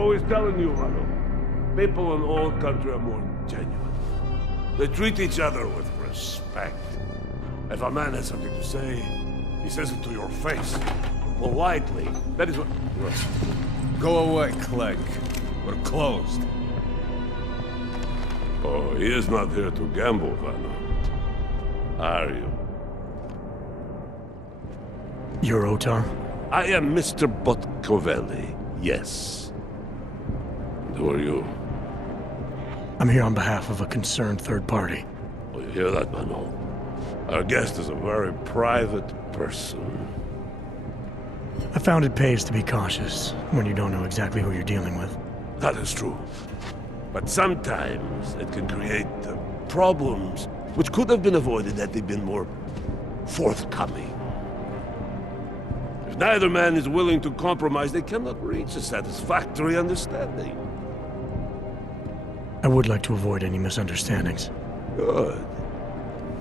always telling you, Vano. People in old country are more genuine. They treat each other with respect. If a man has something to say, he says it to your face. Politely. That is what... Go away, Clegg. We're closed. Oh, he is not here to gamble, Vano. Are you? You're Otar? I am Mr. Botkovelli, yes. And who are you? I'm here on behalf of a concerned third party. Oh, you hear that, Vano? Our guest is a very private person. I found it pays to be cautious when you don't know exactly who you're dealing with. That is true. But sometimes it can create problems which could have been avoided had they been more forthcoming. If neither man is willing to compromise, they cannot reach a satisfactory understanding. I would like to avoid any misunderstandings. Good.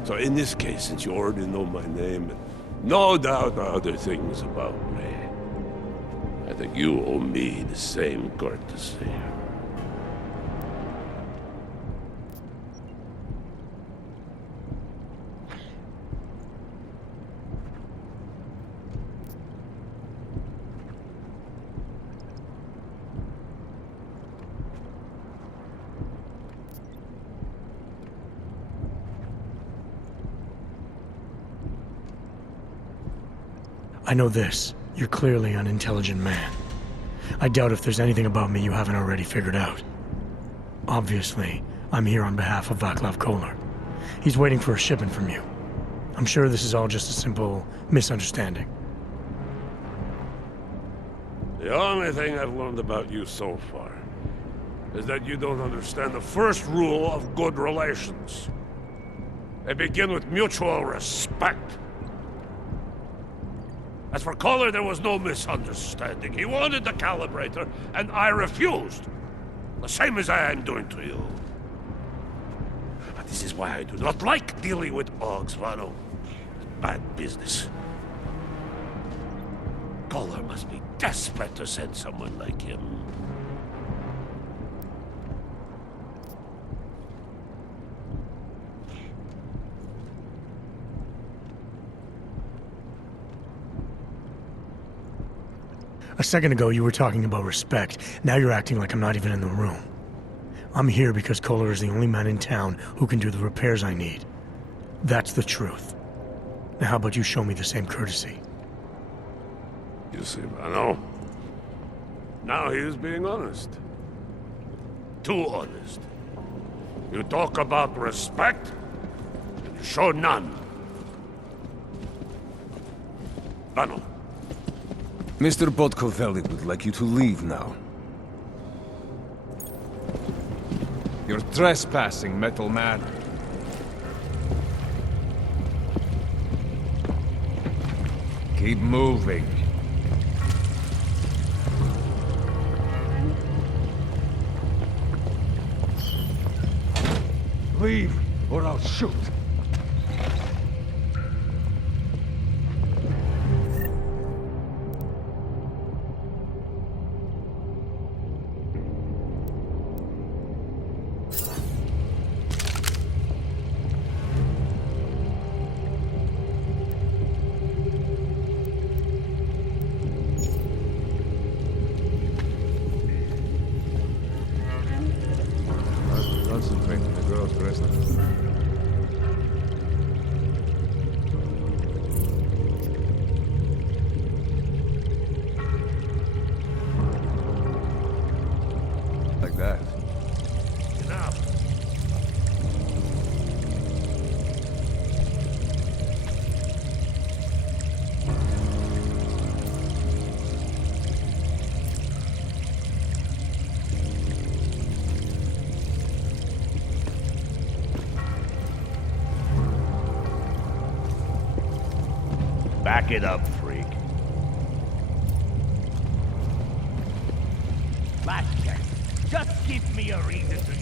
So in this case, since you already know my name, and no doubt other things about me, I think you owe me the same courtesy. I know this. You're clearly an intelligent man. I doubt if there's anything about me you haven't already figured out. Obviously, I'm here on behalf of Vaclav Kolar. He's waiting for a shipment from you. I'm sure this is all just a simple misunderstanding. The only thing I've learned about you so far is that you don't understand the first rule of good relations. They begin with mutual respect. As for Kolar, there was no misunderstanding. He wanted the calibrator, and I refused. The same as I am doing to you. But this is why I do not like dealing with Augs, Vano. Bad business. Kolar must be desperate to send someone like him. A second ago, you were talking about respect. Now you're acting like I'm not even in the room. I'm here because Kolar is the only man in town who can do the repairs I need. That's the truth. Now how about you show me the same courtesy? You see, Vano? Now he is being honest. Too honest. You talk about respect, and you show none. Vano. Mr. Botkovelli would like you to leave now. You're trespassing, Metal Man. Keep moving. Leave, or I'll shoot. Concentrate on the girl's presence. Like that. Enough. Back it up, freak. Last chance. Just give me a reason to shoot.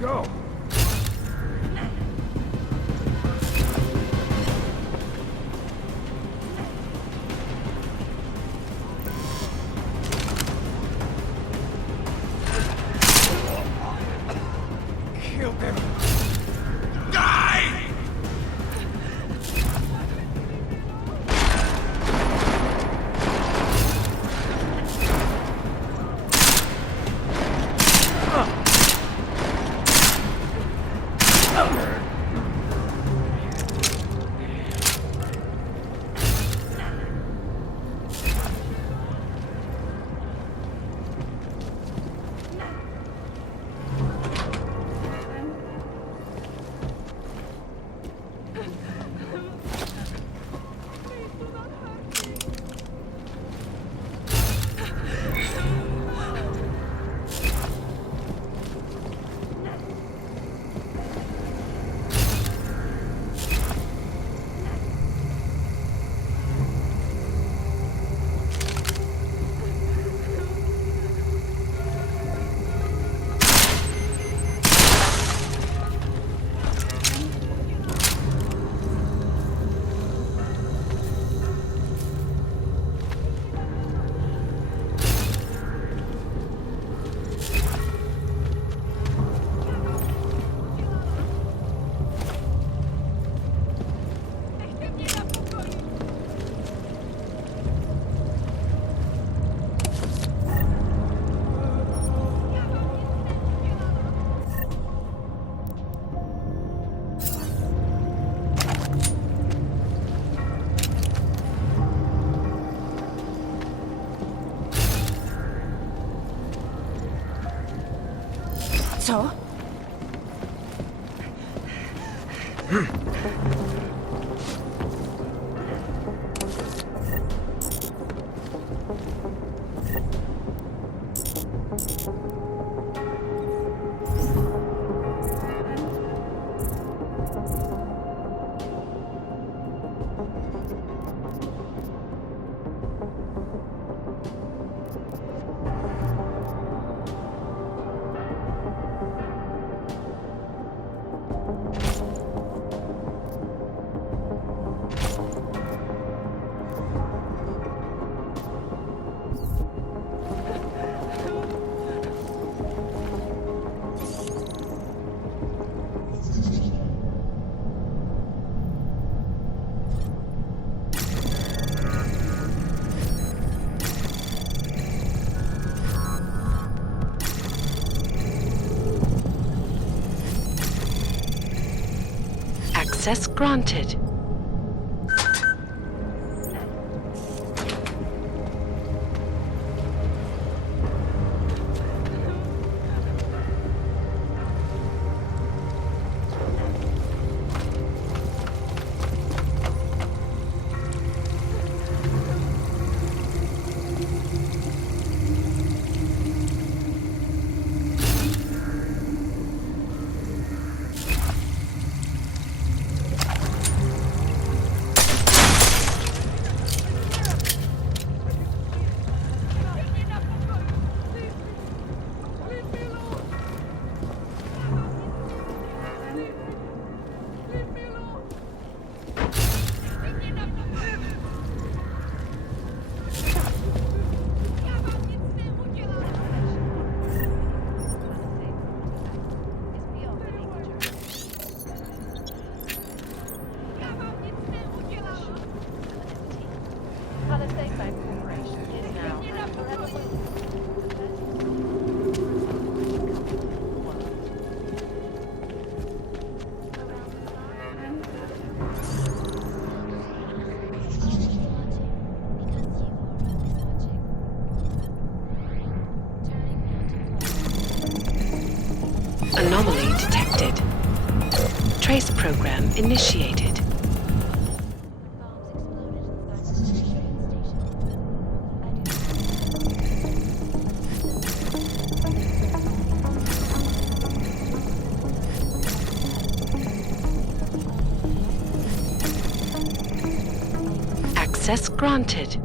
Go! Kill them! Die! Co? Access granted. Anomaly detected. Trace program initiated. Access granted.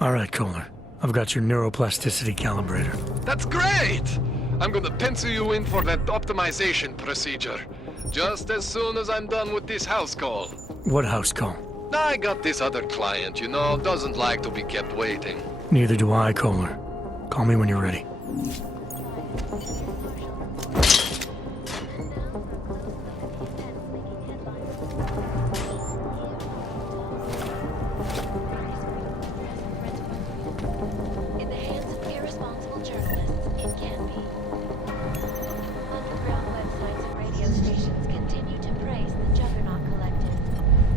All right, Kohler. I've got your neuroplasticity calibrator. That's great! I'm gonna pencil you in for that optimization procedure. Just as soon as I'm done with this house call. What house call? I got this other client, you know, doesn't like to be kept waiting. Neither do I, Kohler. Call me when you're ready. In the hands of irresponsible journalists, it can be. Underground websites and radio stations continue to praise the Juggernaut Collective,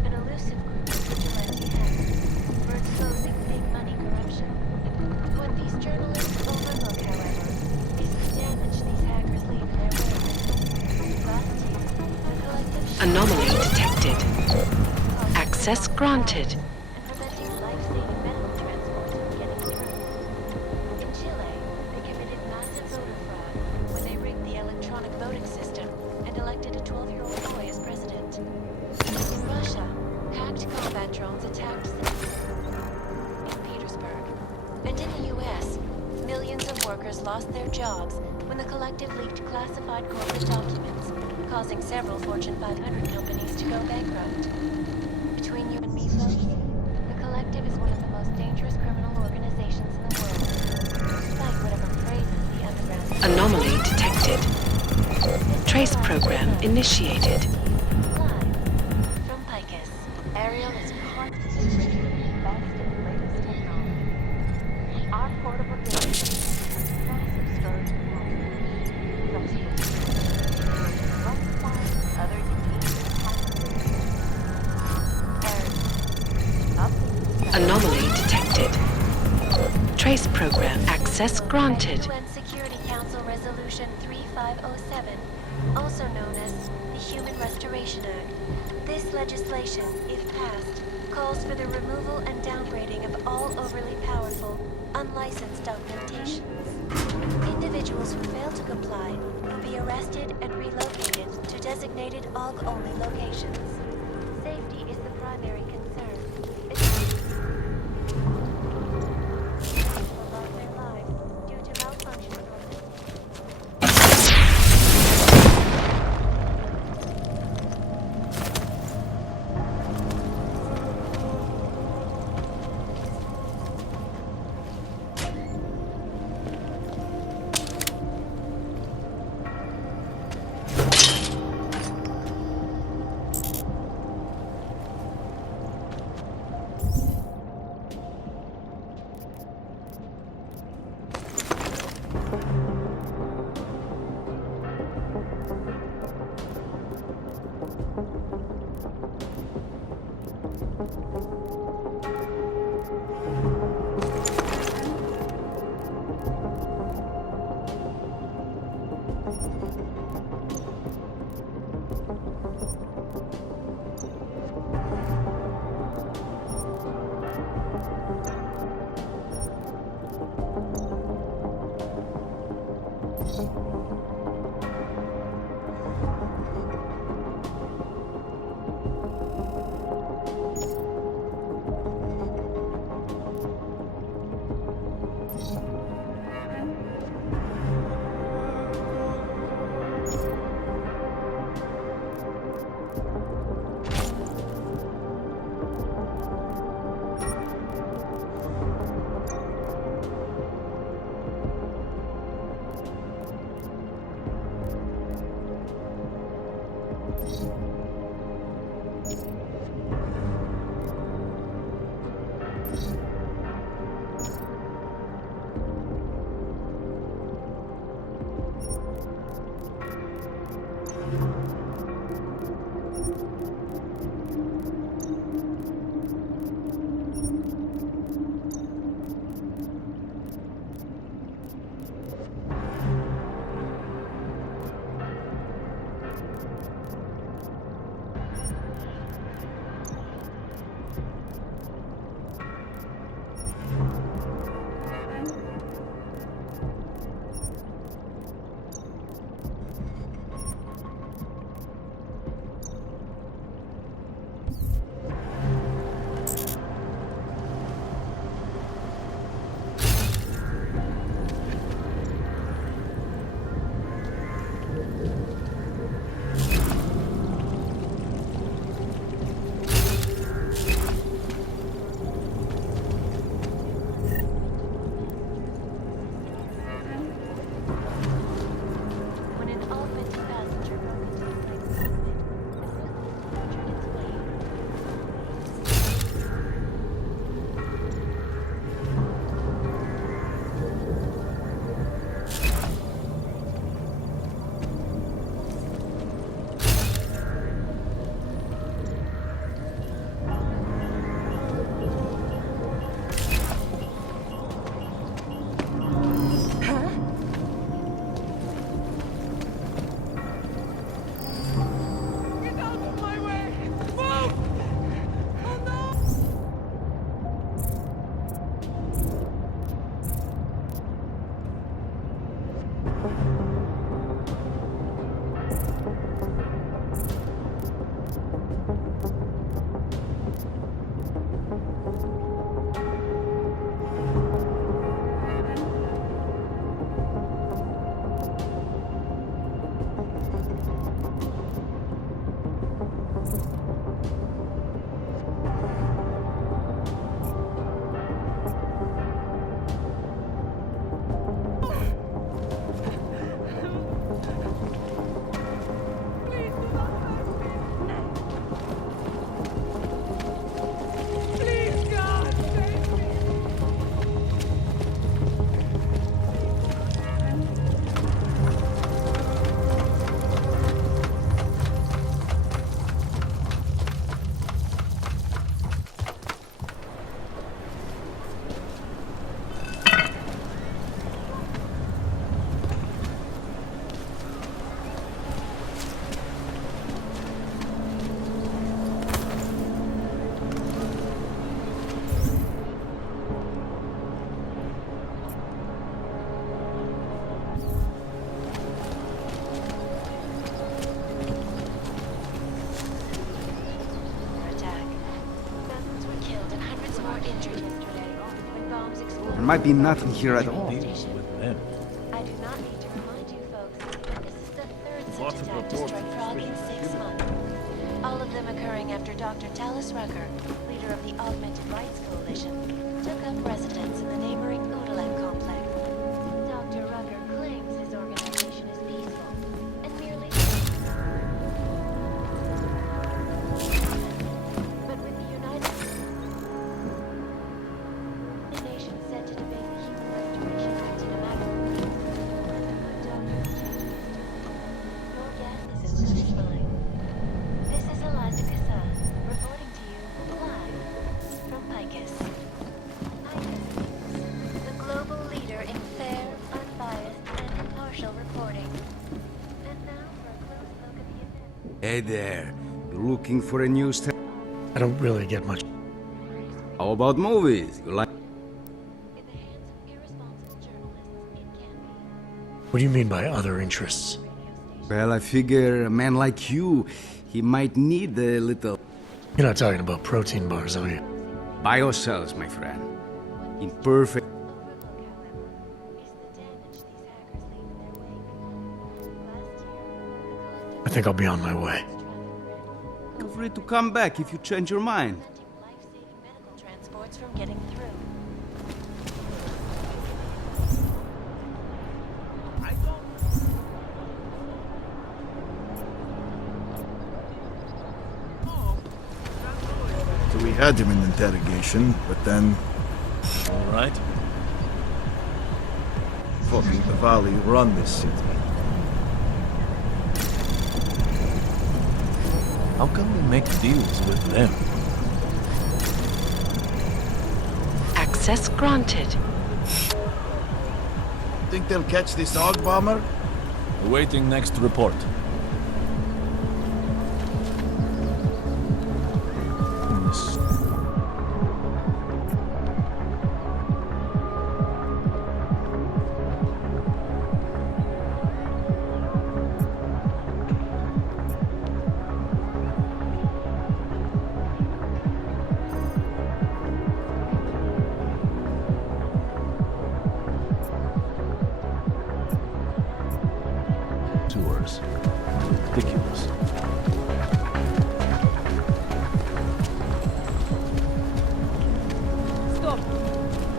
an elusive group of vigilante hackers for exposing big money corruption. What these journalists overlook, however, is the damage these hackers leave in their wake. Last year, the collective Anomaly detected. Access granted. and preventing life-saving medical transports from getting through. In Chile, they committed massive voter fraud when they rigged the electronic voting system and elected a 12-year-old boy as president. In Russia, hacked combat drones attacked in Petersburg. And in the U.S., millions of workers lost their jobs when the collective leaked classified corporate documents, causing several Fortune 500 companies to go bankrupt. Between you and me, folks, the collective is one of the most dangerous criminal organizations in the world, despite whatever praises the underground. Anomaly detected. Trace program initiated. Live from Picus. Ariel is constantly bringing the best and latest technology. Our portable data massive storage capacity, flexible other unique Anomaly detected. Trace program access granted. UN Security Council Resolution 3507, also known as the Human Restoration Act. This legislation, if passed, calls for the removal and downgrading of all overly powerful, unlicensed documentations. Individuals who fail to comply will be arrested and relocated to designated AUG-only locations. Safety is the primary concern. People lost their lives due to malfunction or There might be nothing here at all. I do not need to remind you folks that this is the third such attack to strike Prague in 6 months. All of them occurring after Dr. Talis Rucker, leader of the Augmented Rights Coalition, took up residence in the neighboring Udalek complex. Dr. Rucker claims his organization is peaceful and merely... But with the United Nations set to debate the Human Restoration Act in a matter of weeks, the good doctor your guess is as good as mine. This is Eliza Kassa, reporting to you live from Picus. Picus, the global leader in fair, unbiased, and impartial reporting. And now for a close look at the event. Hey there. You looking for a news I don't really get much. How about movies? You like... In the hands of irresponsible journalists, it can be. What do you mean by other interests? Well, I figure a man like you, he might need a little... You're not talking about protein bars, are you? Biocells, my friend. In perfect... Overlook, however, is the damage these hackers leave in their wake. Last year, I think I'll be on my way. Feel free to come back if you change your mind. preventing life-saving medical transports from getting through. So we had him in interrogation, but then... All right. Fucking the Valley run this city. How come we make deals with them? Access granted. Think they'll catch this dog bomber? Awaiting next report. Yes. Tours. Ridiculous. Stop.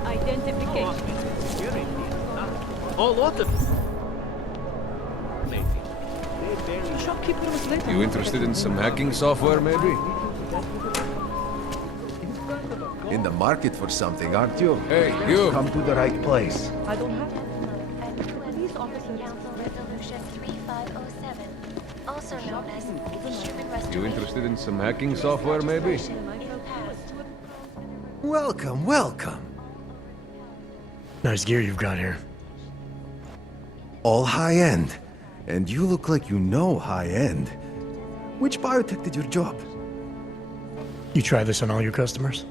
Identification. Oh, lot of... Shopkeeper was late. You interested in some hacking software, maybe? In the market for something, aren't you? Hey, you! Come to the right place. I don't have... At Police officers. Council Resolution 3507, also known as the Human Restoration You interested in some hacking software, maybe? Is passed. Welcome, welcome. Nice gear you've got here. All high-end. And you look like you know high-end. Which biotech did your job? You try this on all your customers?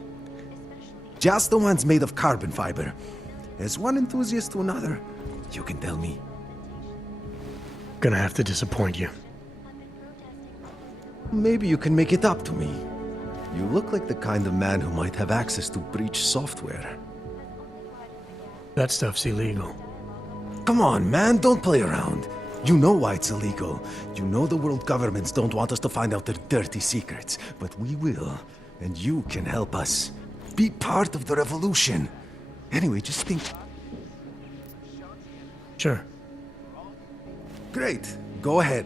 Just the ones made of carbon fiber. As one enthusiast to another, you can tell me. Gonna have to disappoint you. Maybe you can make it up to me. You look like the kind of man who might have access to breach software. That stuff's illegal. Come on, man, don't play around. You know why it's illegal. You know the world governments don't want us to find out their dirty secrets. But we will, and you can help us. Be part of the revolution. Anyway, just think... Sure. Great, go ahead.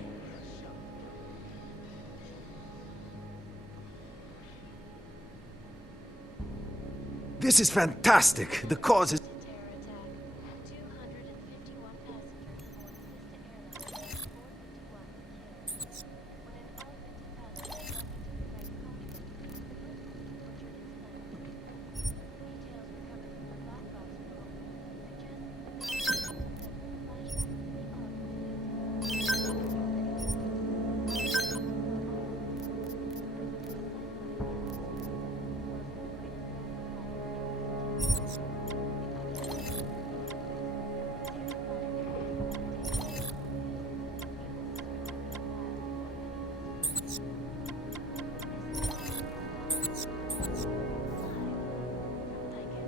This is fantastic. The cause is...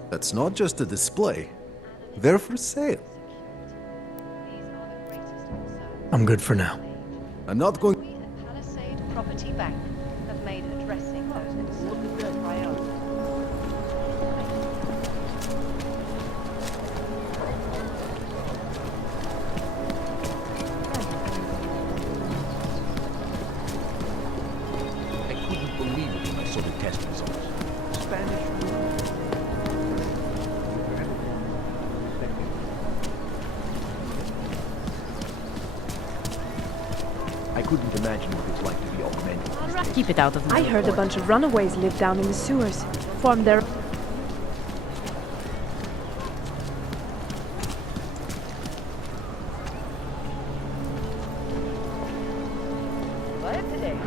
That's not just a display. They're for sale. I'm good for now. I'm not going... We at Palisade Property Bank have made addressing those concerns a priority. I couldn't believe it when I saw the test results. Spanish. I couldn't imagine what it's like to be augmented. Keep it out of my I heard a bunch of runaways live down in the sewers. Formed their... What today?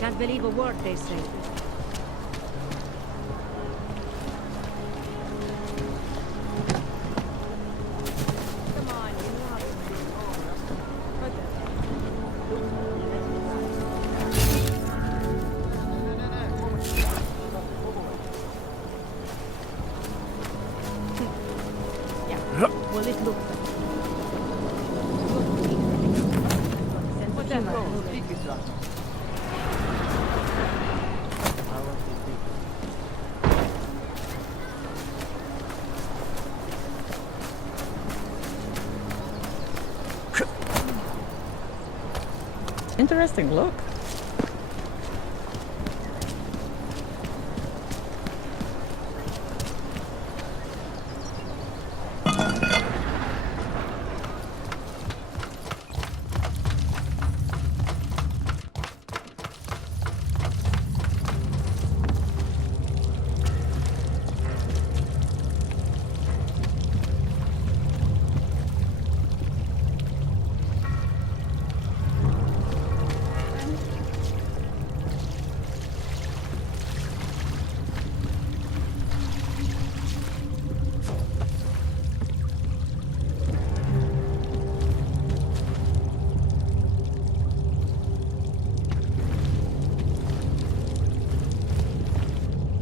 Can't believe a word they say. Come on, you know how to do Yeah. Well, it looks like. What that? Interesting look.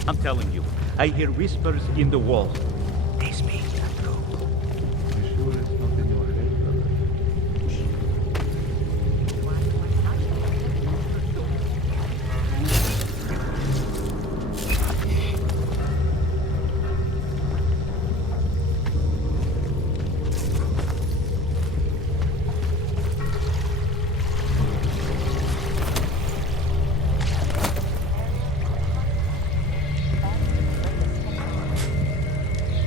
I'm telling you, I hear whispers in the wall. They speak that go. You sure it's not in your head, brother?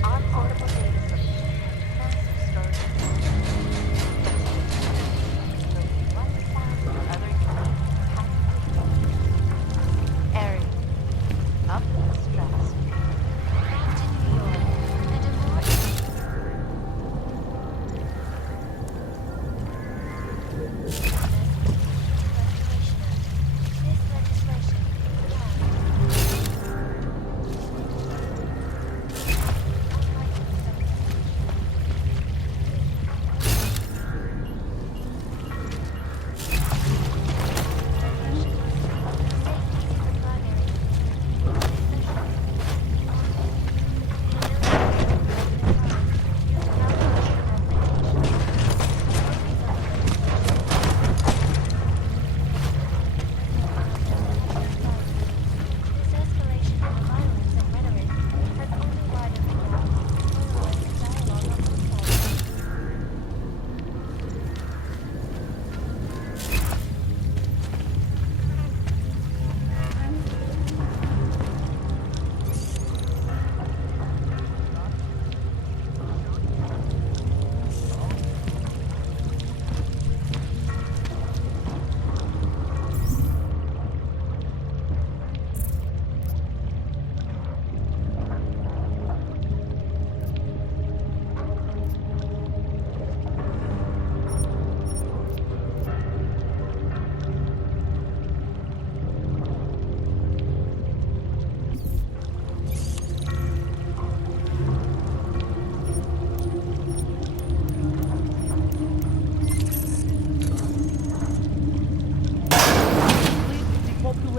Our portable data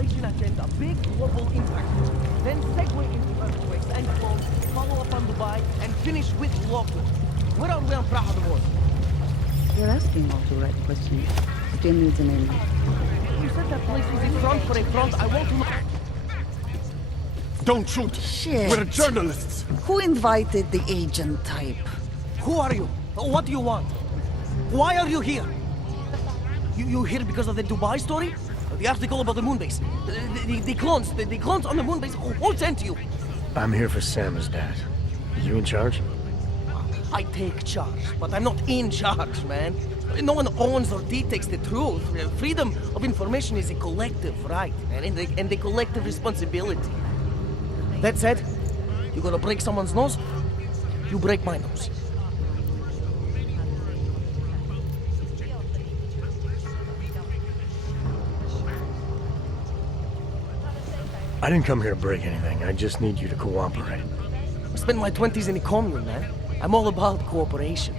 operation agenda, big global impact. Then segue into earthquakes and clones, follow up on Dubai, and finish with local. Where are we on Praha Divorce? You're asking all the right questions. Jim needs an enemy. You said that place was a front for a front. I want to know. Don't shoot! Shit. We're journalists! Who invited the agent type? Who are you? What do you want? Why are you here? You here because of the Dubai story? The article about the moon base? The clones? The clones on the moon base? Who sent you? I'm here for Sam's dad. You in charge? I take charge, but I'm not in charge, man. No one owns or dictates the truth. Freedom of information is a collective right, and a collective responsibility. That said, you gonna break someone's nose? You break my nose. I didn't come here to break anything. I just need you to cooperate. I spent my 20s in a commune, man. I'm all about cooperation.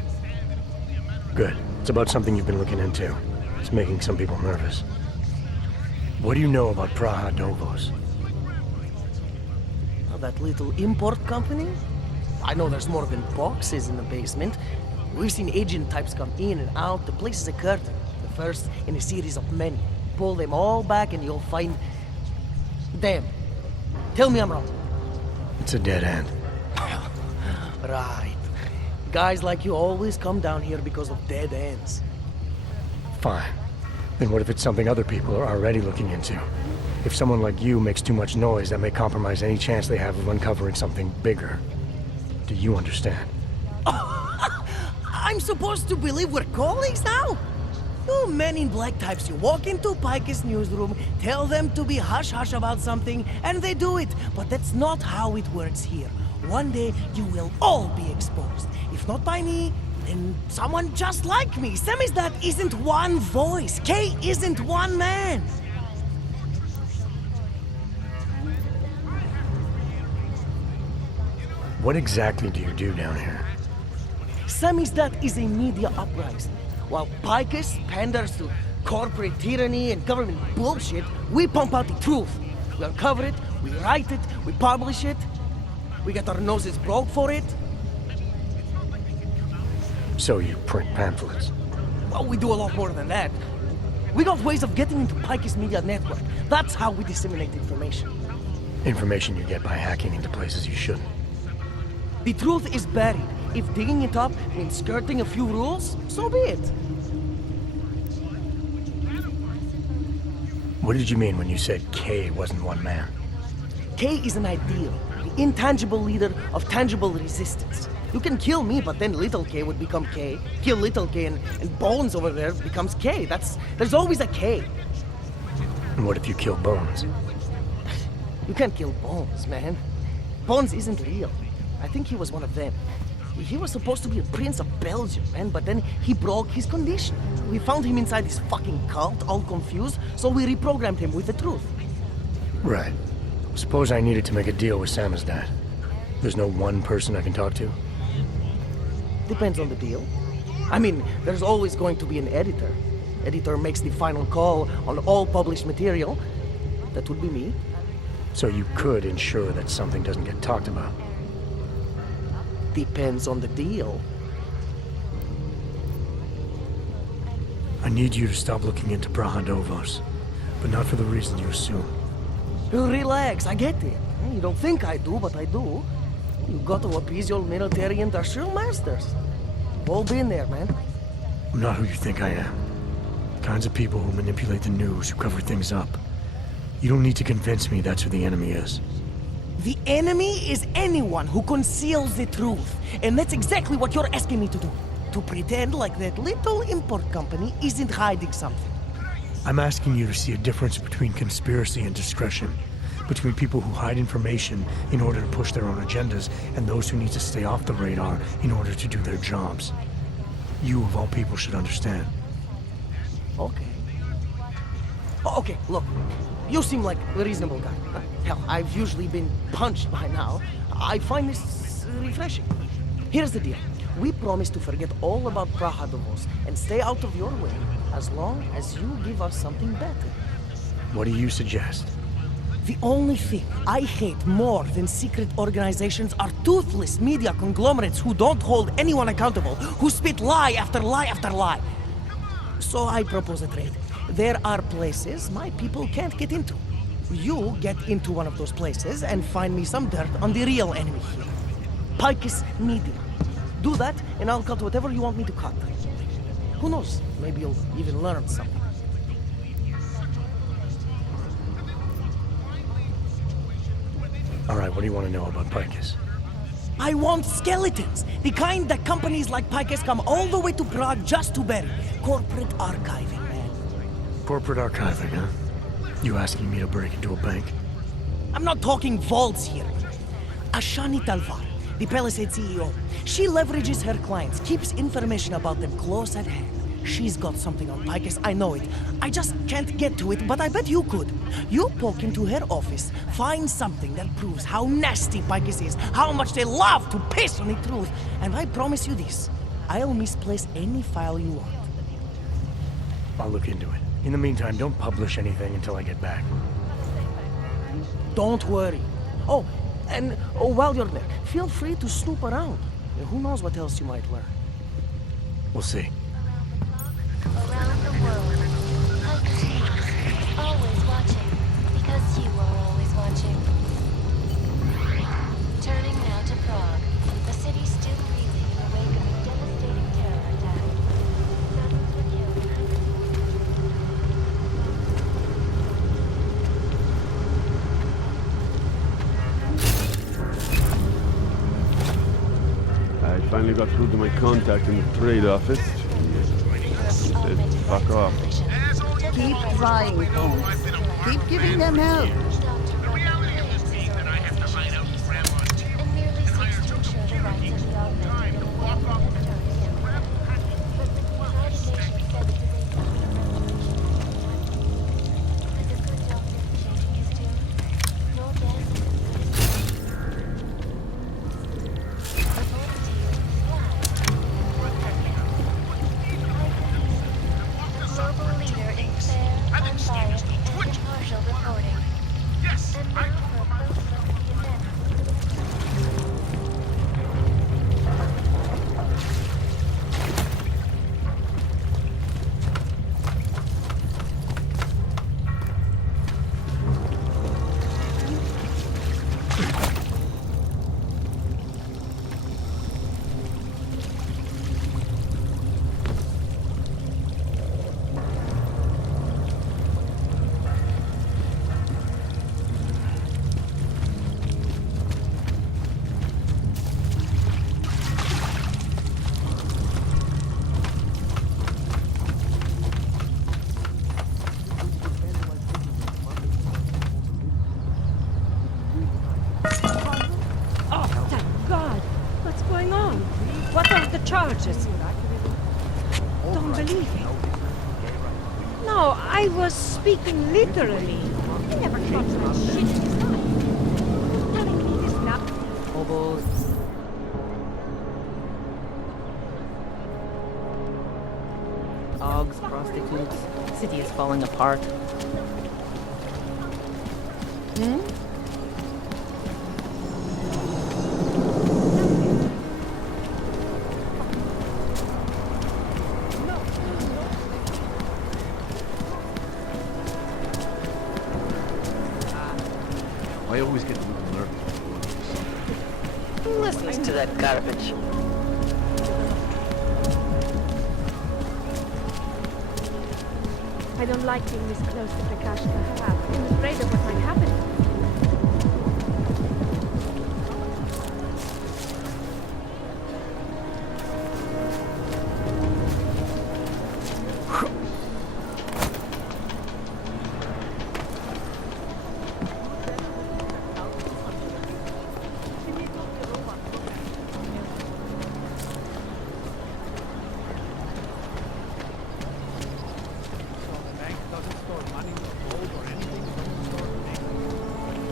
Good. It's about something you've been looking into. It's making some people nervous. What do you know about Praha Novos? Oh, that little import company? I know there's more than boxes in the basement. We've seen agent types come in and out. The place is a curtain. The first in a series of many. Pull them all back and you'll find... Damn. Tell me I'm wrong. It's a dead end. Right. Guys like you always come down here because of dead ends. Fine. Then what if it's something other people are already looking into? If someone like you makes too much noise, that may compromise any chance they have of uncovering something bigger. Do you understand? I'm supposed to believe we're colleagues now? You men in black types, you walk into Pike's newsroom, tell them to be hush-hush about something, and they do it. But that's not how it works here. One day, you will all be exposed. If not by me, then someone just like me. Samizdat isn't one voice. K isn't one man. What exactly do you do down here? Samizdat is a media uprising. While Picus panders to corporate tyranny and government bullshit, we pump out the truth. We uncover it, we write it, we publish it. We get our noses broke for it. So you print pamphlets? Well, we do a lot more than that. We got ways of getting into Pike's media network. That's how we disseminate information. Information you get by hacking into places you shouldn't. The truth is buried. If digging it up means skirting a few rules, so be it. What did you mean when you said K wasn't one man? K is an ideal, the intangible leader of tangible resistance. You can kill me, but then little K would become K. Kill little K and Bones over there becomes K. There's always a K. And what if you kill Bones? You can't kill Bones, man. Bones isn't real. I think he was one of them. He was supposed to be a prince of Belgium, man, but then he broke his condition. We found him inside this fucking cult, all confused, so we reprogrammed him with the truth. Right. Suppose I needed to make a deal with Samizdat. There's no one person I can talk to? Depends on the deal. I mean, there's always going to be an editor. Editor makes the final call on all published material. That would be me. So you could ensure that something doesn't get talked about? Depends on the deal. I need you to stop looking into Praha Novos, but not for the reason you assume. Relax, I get it. You don't think I do, but I do. You got to appease your military industrial masters. All been there, man. I'm not who you think I am. The kinds of people who manipulate the news, who cover things up. You don't need to convince me that's who the enemy is. The enemy is anyone who conceals the truth. And that's exactly what you're asking me to do. To pretend like that little import company isn't hiding something. I'm asking you to see a difference between conspiracy and discretion. Between people who hide information in order to push their own agendas and those who need to stay off the radar in order to do their jobs. You, of all people, should understand. Okay. Okay, look. You seem like a reasonable guy. Hell, I've usually been punched by now. I find this refreshing. Here's the deal. We promise to forget all about Praha Novos and stay out of your way as long as you give us something better. What do you suggest? The only thing I hate more than secret organizations are toothless media conglomerates who don't hold anyone accountable, who spit lie after lie after lie. So I propose a trade. There are places my people can't get into. You get into one of those places and find me some dirt on the real enemy here. Picus Media. Do that, and I'll cut whatever you want me to cut. Who knows? Maybe you'll even learn something. All right, what do you want to know about Picus? I want skeletons! The kind that companies like Picus come all the way to Prague just to bury. Corporate archiving, man. Corporate archiving, huh? You asking me to break into a bank? I'm not talking vaults here. Ashani Talvar, the Palisade CEO, she leverages her clients, keeps information about them close at hand. She's got something on Picus, I know it. I just can't get to it, but I bet you could. You poke into her office, find something that proves how nasty Picus is, how much they love to piss on the truth, and I promise you this, I'll misplace any file you want. I'll look into it. In the meantime, don't publish anything until I get back. Don't worry. Oh, and while you're there, feel free to snoop around. Who knows what else you might learn. We'll see. Around the world, Picus News, always watching, because you are always watching. Turning now to Prague, the city still reeling in the wake of a devastating terror attack. Dozens were killed. I finally got through to my contact in the trade office. He said, fuck off. Keep trying, Holmes. Keep giving them help. Charges. Don't believe it. No, I was speaking literally. He never thought such shit in his life. Telling me this now. Hobos. Dogs, prostitutes. City is falling apart. Hmm? I always get a little nervous. Who listens to that garbage? I don't like being this close to Prakashka. I'm afraid of what might happen.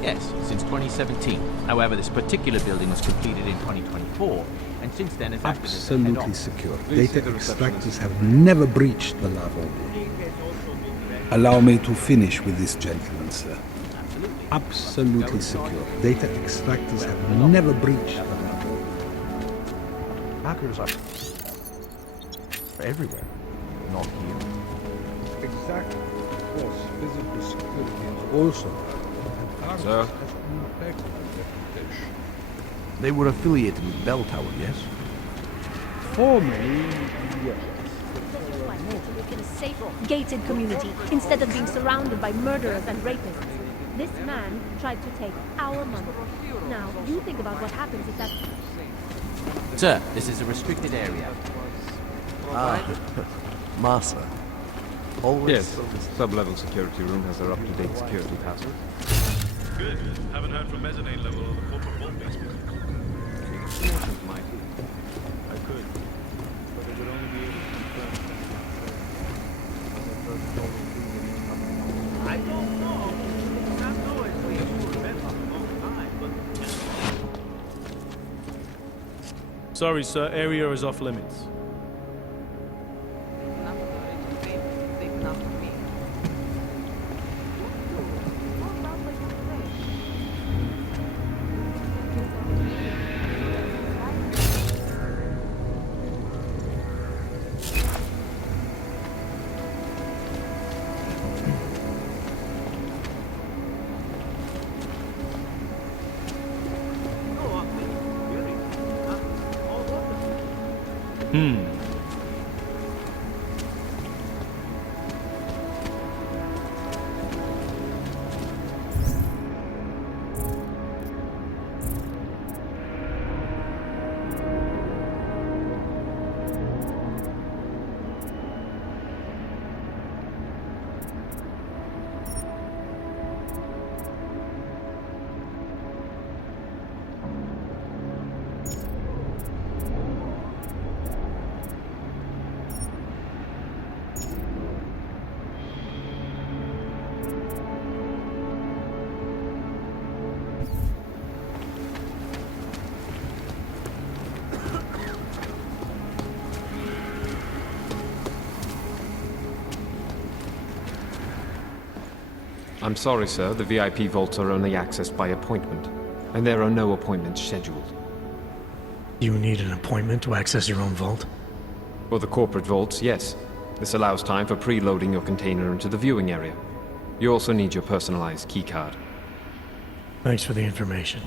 Yes, since 2017. However, this particular building was completed in 2024, and since then it's acted as a head Absolutely office. secure. Data extractors have never breached the lava wall. Allow me to finish with this gentleman, sir. Absolutely secure. Data extractors have never breached them. Hackers are everywhere, not here. Exactly. Of course, physical security is also and Sir? has an impeccable reputation. They were affiliated with Bell Tower, yes? Formerly, yes. To live in a safe, gated community instead of being surrounded by murderers and rapists. This man tried to take our money. Now, you think about what happens if that... Sir, this is a restricted area. Ah, Massa. Always. Yes, sub-level security room has their up-to-date security password. Good. Haven't heard from mezzanine level or the corporate vault basement. I could, but I would only be able to confirm I don't know. Not knowing we were met on the wrong time, but... Sorry, sir. Area is off limits. I'm sorry, sir. The VIP vaults are only accessed by appointment, and there are no appointments scheduled. You need an appointment to access your own vault? For the corporate vaults, yes. This allows time for preloading your container into the viewing area. You also need your personalized keycard. Thanks for the information.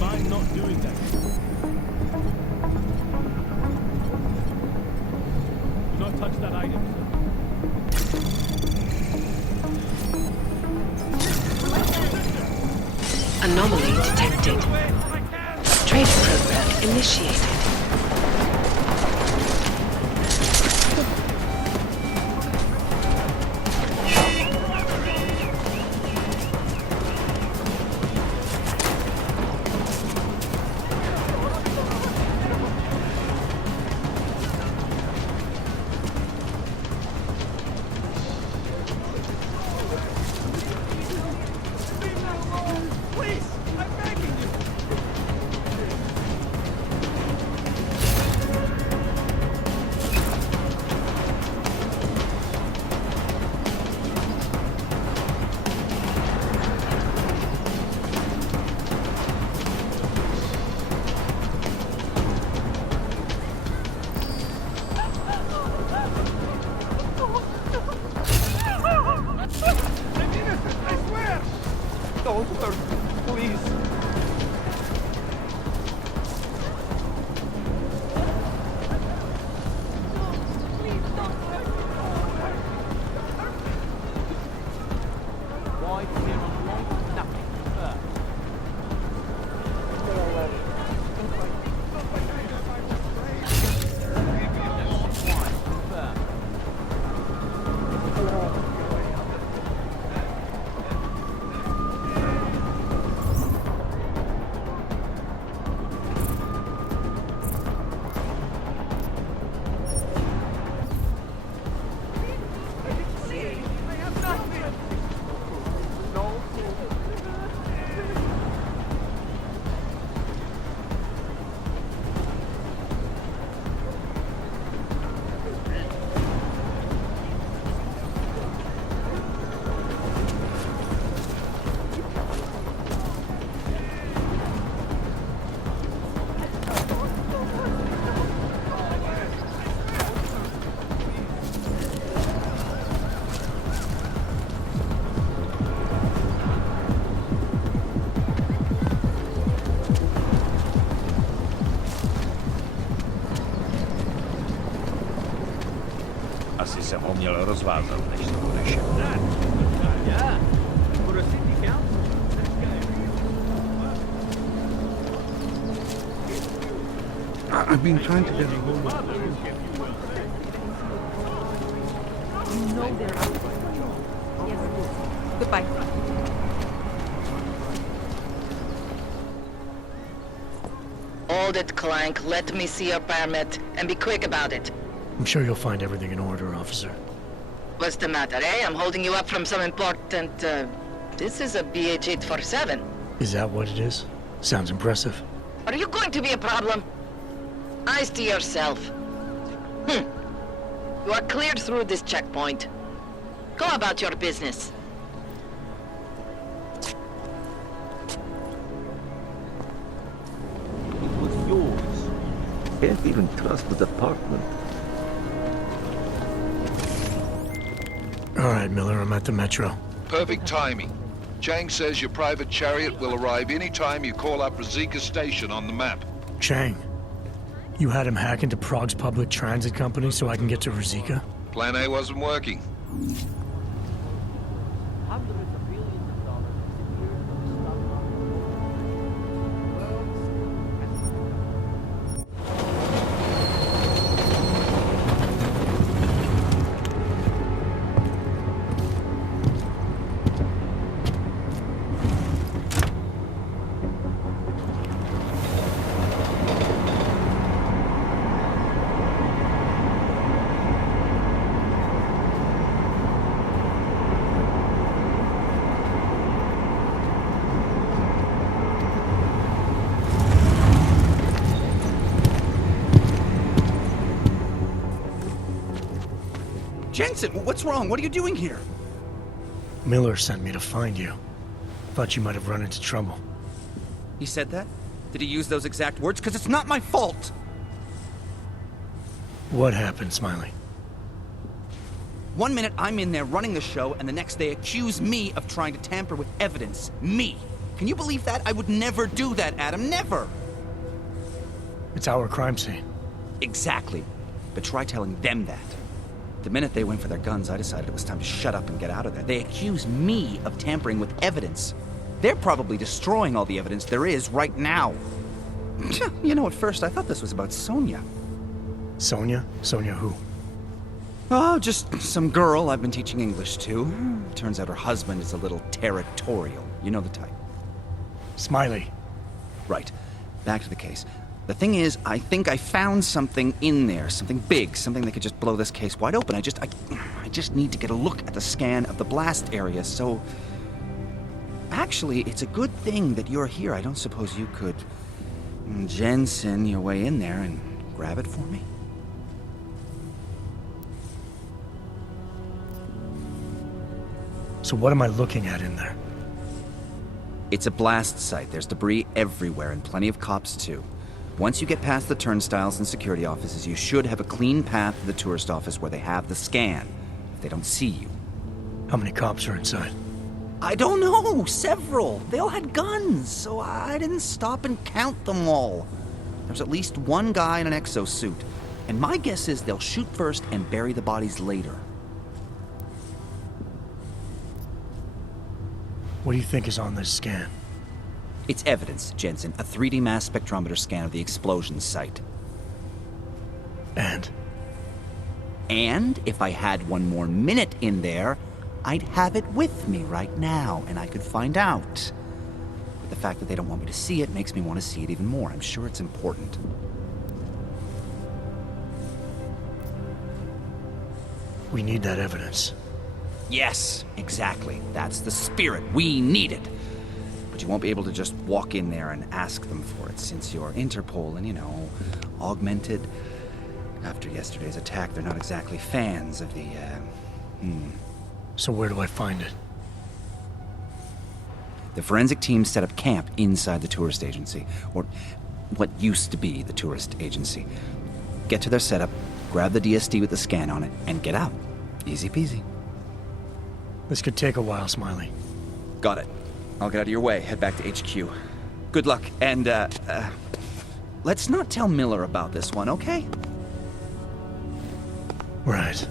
Mind not doing that. Do not touch that item, sir. Anomaly detected. Trade program initiated. Daniel rozważał myśl o Rysie. Yeah. For a city council, that guy. I've been trying to get a hold of You know they're out. Yes. Goodbye. Hold it, Clank. Let me see your permit, and be quick about it. I'm sure you'll find everything in order, officer. What's the matter, eh? I'm holding you up from some important, This is a BH-847. Is that what it is? Sounds impressive. Are you going to be a problem? Eyes to yourself. You are cleared through this checkpoint. Go about your business. It was yours. Can't even trust the department. All right, Miller, I'm at the Metro. Perfect timing. Chang says your private chariot will arrive any time you call up Rizika Station on the map. Chang, you had him hack into Prague's public transit company so I can get to Rizika? Plan A wasn't working. Jensen, what's wrong? What are you doing here? Miller sent me to find you. Thought you might have run into trouble. He said that? Did he use those exact words? Because it's not my fault! What happened, Smiley? One minute I'm in there running the show, and the next they accuse me of trying to tamper with evidence. Me! Can you believe that? I would never do that, Adam. Never! It's our crime scene. Exactly. But try telling them that. The minute they went for their guns, I decided it was time to shut up and get out of there. They accuse me of tampering with evidence. They're probably destroying all the evidence there is right now. You know, at first I thought this was about Sonia. Sonia? Sonia who? Oh, just some girl I've been teaching English to. Turns out her husband is a little territorial. You know the type. Smiley. Right. Back to the case. The thing is, I think I found something in there, something big, something that could just blow this case wide open. I just need to get a look at the scan of the blast area, so... Actually, it's a good thing that you're here. I don't suppose you could... Jensen your way in there and grab it for me? So what am I looking at in there? It's a blast site. There's debris everywhere, and plenty of cops, too. Once you get past the turnstiles and security offices, you should have a clean path to the tourist office where they have the scan, if they don't see you. How many cops are inside? I don't know. Several. They all had guns, so I didn't stop and count them all. There's at least one guy in an exosuit, and my guess is they'll shoot first and bury the bodies later. What do you think is on this scan? It's evidence, Jensen. A 3D mass spectrometer scan of the explosion site. And? And if I had one more minute in there, I'd have it with me right now, and I could find out. But the fact that they don't want me to see it makes me want to see it even more. I'm sure it's important. We need that evidence. Yes, exactly. That's the spirit. We need it. But you won't be able to just walk in there and ask them for it, since you're Interpol and, you know, augmented. After yesterday's attack, they're not exactly fans of the, So where do I find it? The forensic team set up camp inside the tourist agency, or what used to be the tourist agency. Get to their setup, grab the DSD with the scan on it, and get out. Easy peasy. This could take a while, Smiley. Got it. I'll get out of your way, head back to HQ. Good luck, and, let's not tell Miller about this one, okay? Right.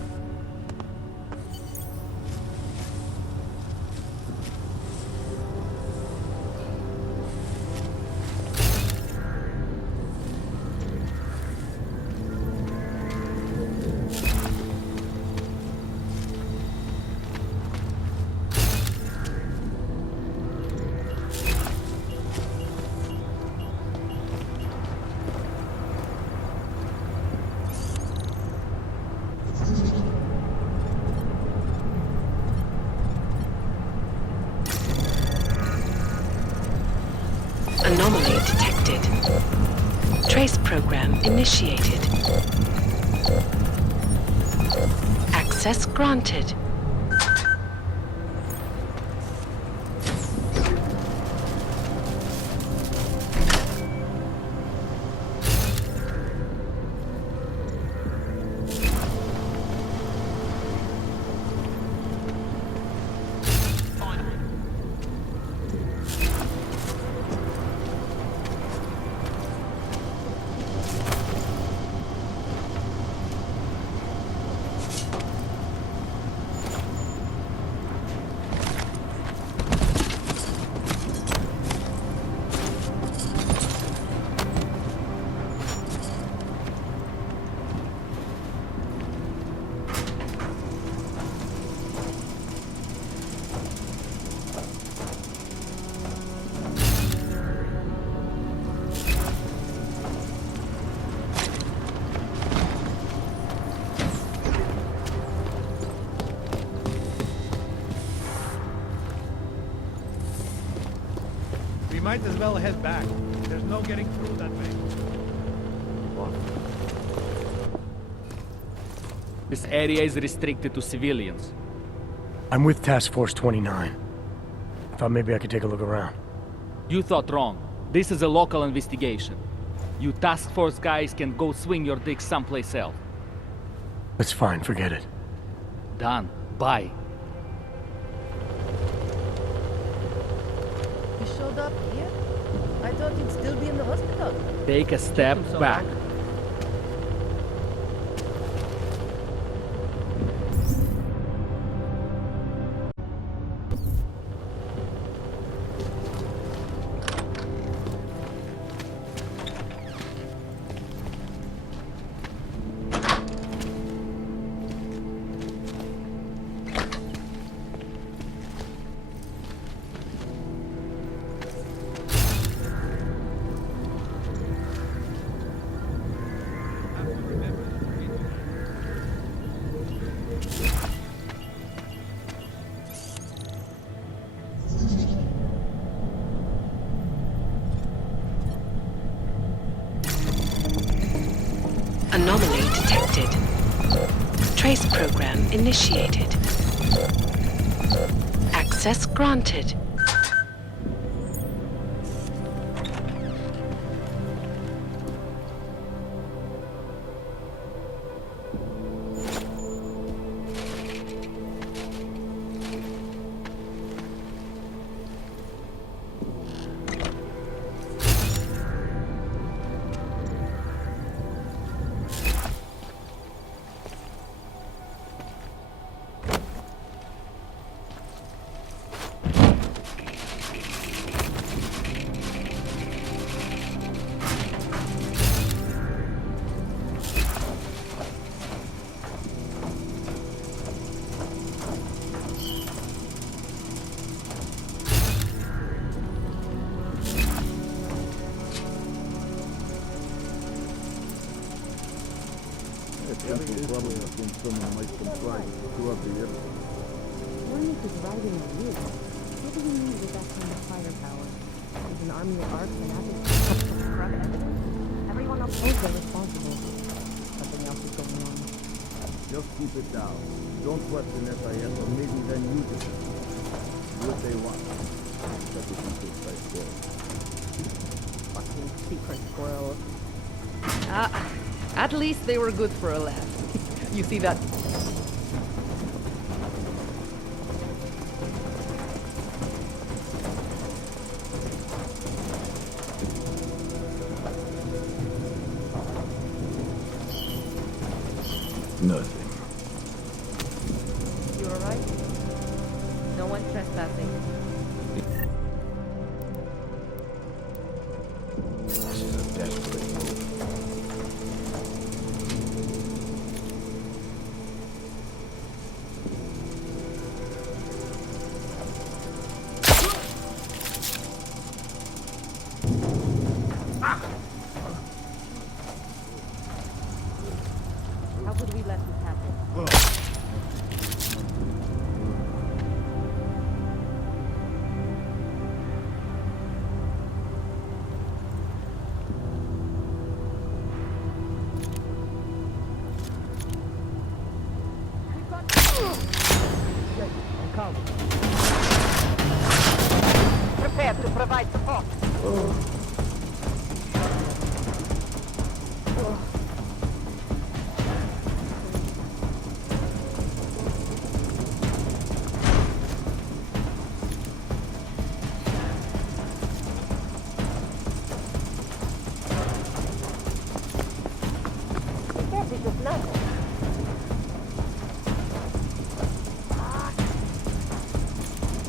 Anomaly detected. Trace program initiated. Access granted. We might as well head back. There's no getting through that way. This area is restricted to civilians. I'm with Task Force 29. I thought maybe I could take a look around. You thought wrong. This is a local investigation. You task force guys can go swing your dick someplace else. That's fine, forget it. Done. Bye. You showed up here? I thought you'd still be in the hospital. Take a step back. Anomaly detected. Trace program initiated. Access granted. One is riding on you. What do we need with that kind of firepower? Is an army of arcs and corrupt evidence? Everyone else knows they're responsible. Something else is going on. Just keep it down. Don't question SIS, or maybe then use it. Do what they want. That's what you think by squirrel. Fucking secret squirrel. At least they were good for a laugh. You see that? Nothing. You alright? No one trespassing. This is a desperate move. How could we let this happen? Prepare to provide support. This is nothing.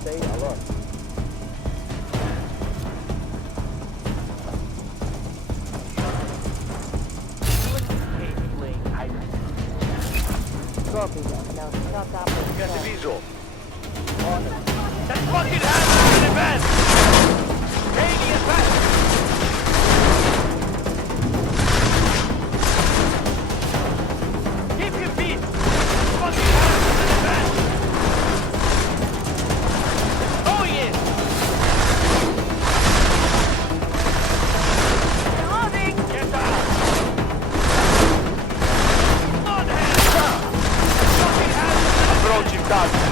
Stay alert. Copy that. Now stop up and Get the visual. That fucking hammer in advance! Taking advance! Keep your feet! Fucking hammer in advance! Oh yeah! Loading! Get down! On hands down! Fucking hammer! Approaching target!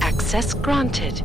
Access granted.